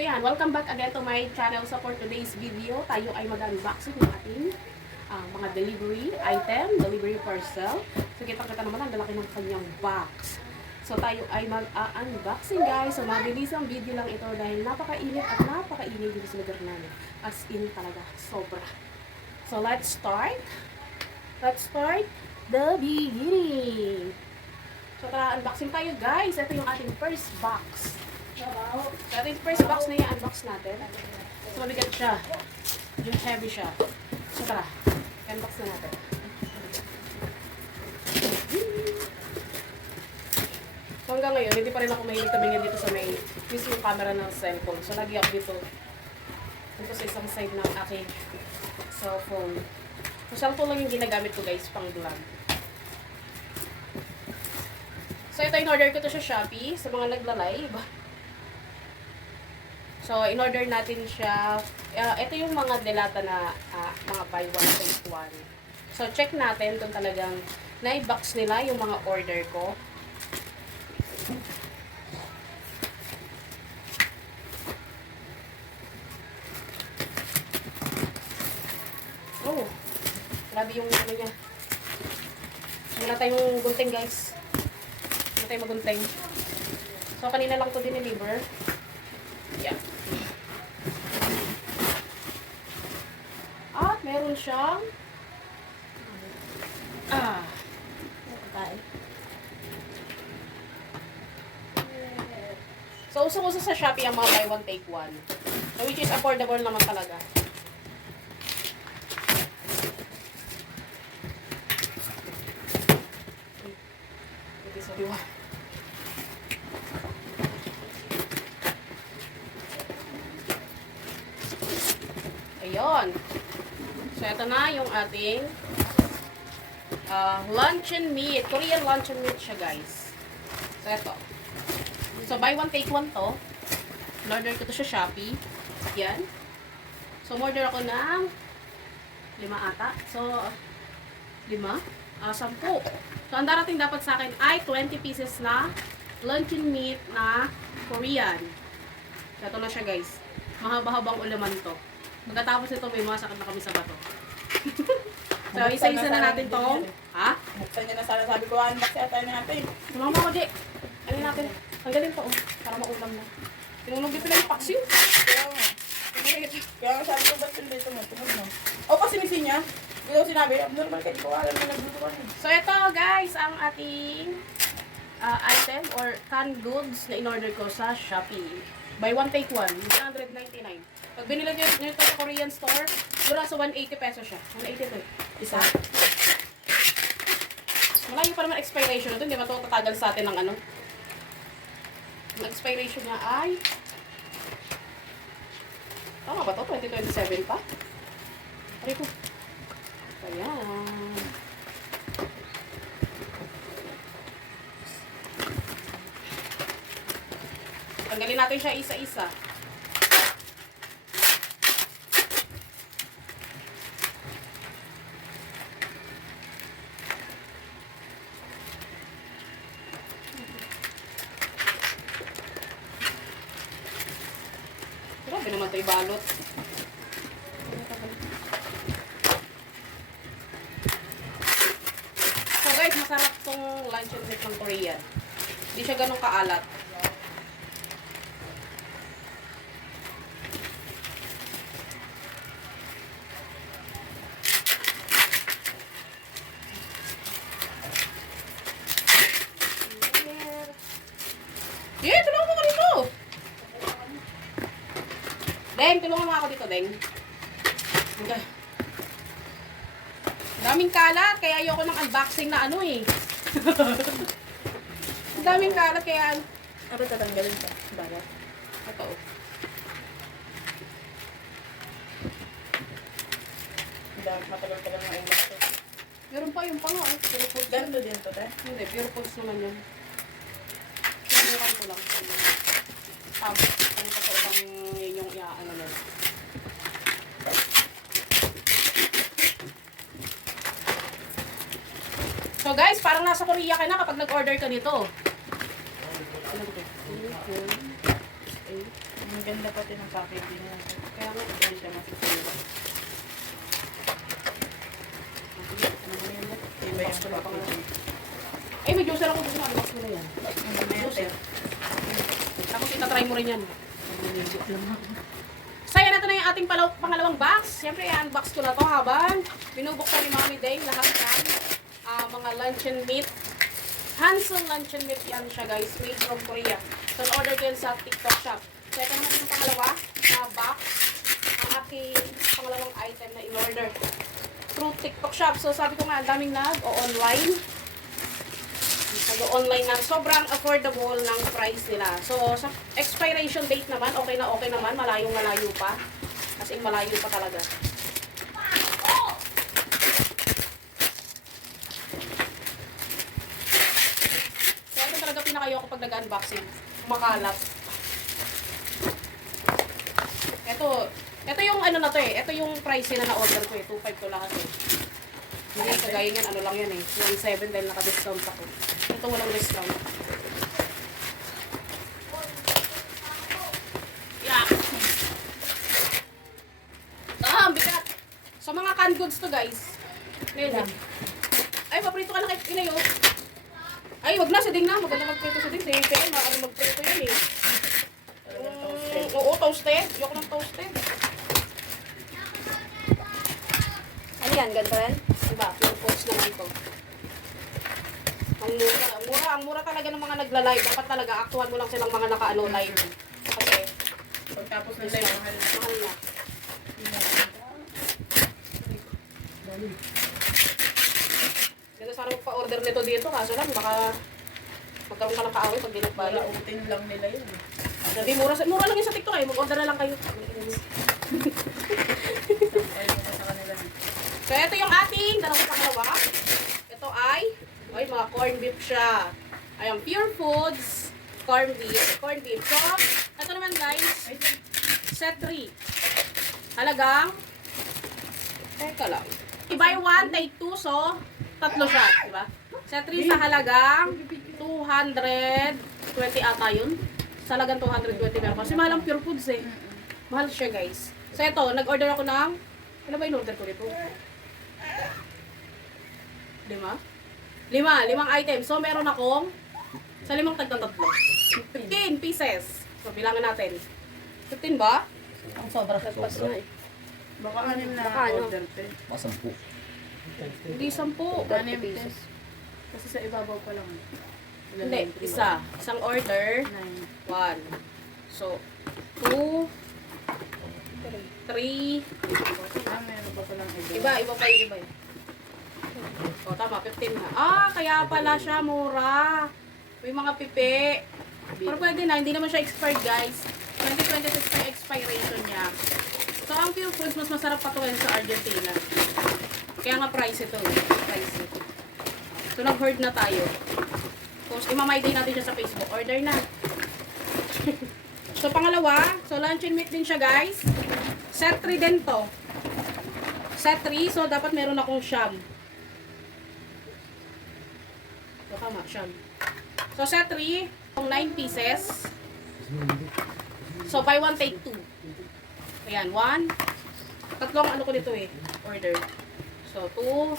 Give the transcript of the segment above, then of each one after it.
So yan, welcome back again to my channel. So for today's video, tayo ay mag-unboxing ng ating mga delivery item, delivery parcel. So kita-kita naman ang lalaki ng kanyang box. So tayo ay mag-unboxing guys. So mabilis ang video lang ito dahil napakainit at napakainit dito sa lugar namin. As in talaga, sobra. So let's start. Let's start the beginning. So tara, unboxing tayo guys. Ito yung ating first box. So ito yung first box na i-unbox natin. So mabigat siya. Medyo heavy siya. So tara, unbox na natin. So hanggang ngayon, hindi pa rin ako mahilig tabingin dito sa may mismo camera ng cellphone. So lagi ako dito sa isang side ng aking cellphone. So cellphone lang yung ginagamit ko guys, pang vlog. So ito, in-order ko to sa Shopee, sa mga nagla-live. So in-order natin siya. Ito yung mga delata na mga buy one take one. So check natin kung talagang na-box nila yung mga order ko. Oh, grabe yung ano niya. Wala tayong gunting guys. Wala tayong magunting. So kanina lang to dineliver. Yeah. At meron siyang so usong-uso sa Shopee ang mga buy one take one. So which is affordable naman talaga. Okay, so diwa. Ayun. So, ito na yung ating luncheon meat. Korean luncheon meat siya, guys. So, ito. So, buy one, take one to. In-order ko to sa Shopee. Yan. So, order ako ng 5 ata. So, 5? 10. So, ang darating dapat sa akin ay 20 pieces na luncheon meat na Korean. So, ito na siya, guys. Mahaba-habang ulaman to. Pagkatapos nito, may mga sakit na kami sa bato. So, isa-isa na natin to. Ha? Buksan niya na sana. Sabi ko, unbox yata tayo natin. Sumama ko, di. Ano natin? Ang galing to, para maulam na. Tinulog dito lang yung paksiw. Kaya nga sabi ko, ba't yung dito mo? Tumulog mo. O, kasi misi niya. Hindi ko sinabi, abnormal kayo. Ko alam na nagluto ka rin. So, ito guys, ang ating item or canned goods na in-order ko sa Shopee. Buy one, take one. 199. Pag binili nyo ito sa Korean store, dura sa 180 pesos siya. 180 to. Isa. Malayo pa naman expiration ito. Hindi ba ito tatagal sa atin ng ano? Ang expiration niya ay... Tama ba ito? 2027 pa? Aray ko. Ayan. Tanggalin natin siya isa-isa. Grabe naman ito ibalot. So guys, masarap tong luncheon meat ng Korean. Hindi siya ganun kaalat. Tulungan mo ako dito. Deng, tulungan mo ako dito, Deng. Okay. Daming kalat, kaya ayoko ng unboxing na ano eh. Daming kalat, kaya... Ano tatanggalin ka? Balat. Ito. Matagal-tagal ng inbox ko. Meron pa yung pang pure foods. Ganito din to, te? Hindi, pure foods naman yun. Sinubukan ko lang. Tapos, ano pa sa ibang yung ano na. So guys, parang nasa Korea ka na kapag nag-order ka nito. Ganda pati ng packaging niya. Kaya nga, Hindi siya masisira. ano mo yan? Iba yung packaging. Ay, may juicer ako dito. Unbox mo na yan. Ano na yan, Juicer. Tapos itatry mo rin yan. So, yan na yung ating pangalawang box. Siyempre, i-unbox ko na to habang binubuksan ni Mami Day lahat ng mga luncheon meat. Hansel luncheon meat yan siya, guys. Made from Korea. So, na-order ko yan sa TikTok shop. So, ito naman yung pangalawa na box. Ang aking pangalawang item na in-order through TikTok shop. So, sabi ko nga, ang daming nag-o-online. Nag-online na sobrang affordable ng price nila. So, sa expiration date naman, okay naman. Malayong-malayo pa. As in, malayo pa talaga. So, ito talaga pinakayo kapag nag-unboxing. Makalat. Ito yung ano na to eh. Ito yung price na na-order ko eh. 2.5 to lahat eh. Hindi kagaya yan, ano lang yan eh. 1.7 dahil naka-discount ako. Ito walang discount. Yeah. Ang bigat. So mga canned goods to guys. Ngayon. Ay, paprito ka na kay Inayo. Ay, wag na, siding na. Maganda magprito siding. Sige, kaya ano magprito yan eh. Oo, toasted. Yoko ng toasted. Ano yan? Ganito yan? Diba? Pure foods naman ito. Ang mura talaga ng mga nagla-live. Dapat talaga, aktuhan mo lang silang mga naka-ano live. Kasi, Pagtapos ng live, mahal na. mahal na. Dito sana magpa-order nito dito. Kaso lang, baka magkaroon ka ng kaaway pag di nagbalik. Balautin lang nila yun. Sabi, mura lang yun sa TikTok eh. Mag-order na lang kayo. Ay, muna sa kanila. So, ito yung ating dalawang pangalawa. Ito ay mga corned beef siya. Ayan, Pure Foods corned beef. So, ito naman guys, set 3. Halagang, teka lang. I-buy 1, take 2, so, tatlo siya, diba? Set 3 sa halagang 220 ata yun. Sa halagang 220 meron. Kasi mahal ang Pure Foods eh. Mahal siya guys. So, ito, nag-order ako ng, ano ba in-order ko dito? 5 items. So, meron akong sa 5 tagtatlo. 15 pieces. So, bilangan natin. 15 ba? Ang sobra. Lagpas na eh. Baka anim na Baka ano? order te. Masampu. Hindi 10. Anim te. Kasi sa ibabaw pa lang. Hindi, isa. Isang order. 9. 1. So, 2, 3. Meron pa palang Iba pa yung iba eh. O, tama. 15 na. Kaya pala siya mura. May mga pipi. Pero pwede na. Hindi naman siya expired, guys. 2026 na expiration niya. So, ang Pure Foods, mas masarap patuloy sa Argentina. Kaya nga price ito. Price ito. So, nag-herd na tayo. Tapos, imamay-day natin siya sa Facebook. Order na. So, pangalawa. So, luncheon meat din siya, guys. Set 3 din to. Set 3. So, dapat meron akong siyam. So, tama, siyam. So, set 3. 9 pieces. So, buy 1, take 2. Ayan, 1. Tatlong ano ko dito eh. Order. So, 2.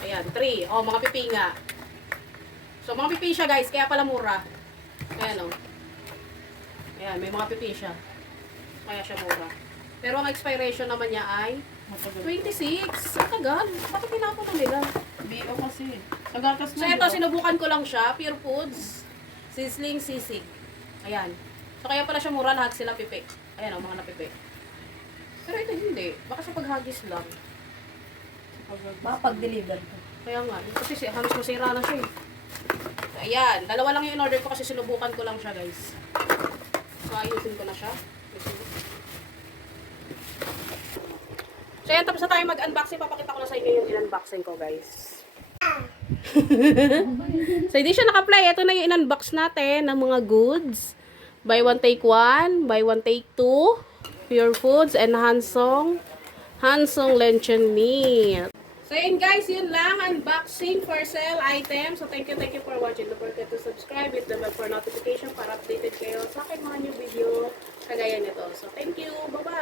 Ayan, 3. Oh, mga pipi nga. So, mga pipi siya guys. Kaya pala mura. Ayan o. Ayan, may mga pipi siya. Kaya siya mura. Pero ang expiration naman niya ay 26. Ang tagal. Bakit tinapon na nila? BO kasi. Nagatas So, ito, sinubukan ko lang siya. Pure Foods. Sizzling sisig. Ayan. So, kaya pala siya mura. Lahat sila pipi. Ayan o, mga napipi. Pero ito hindi. Baka sa paghagis lang. Baka pag-deliver ko. Kaya nga. Kasi halos masira na siya eh. So, ayan. Dalawa lang yung in-order ko kasi sinubukan ko lang siya, guys. So, ayusin ko na siya. So, ayan. Tapos na tayo mag-unboxing. Papakita ko na sa inyo yung in-unboxing ko, guys. So, hindi siya naka-play. Ito na yung in-unbox natin ng mga goods. Buy one, take one. Buy one, take two. Pure Foods and Hansong luncheon meat. So yun guys, yun lang. Unboxing for sale item. So thank you for watching. Don't forget to subscribe, hit the bell for notification para updated kayo sa aking mga new video kagaya nito. So thank you. Bye-bye.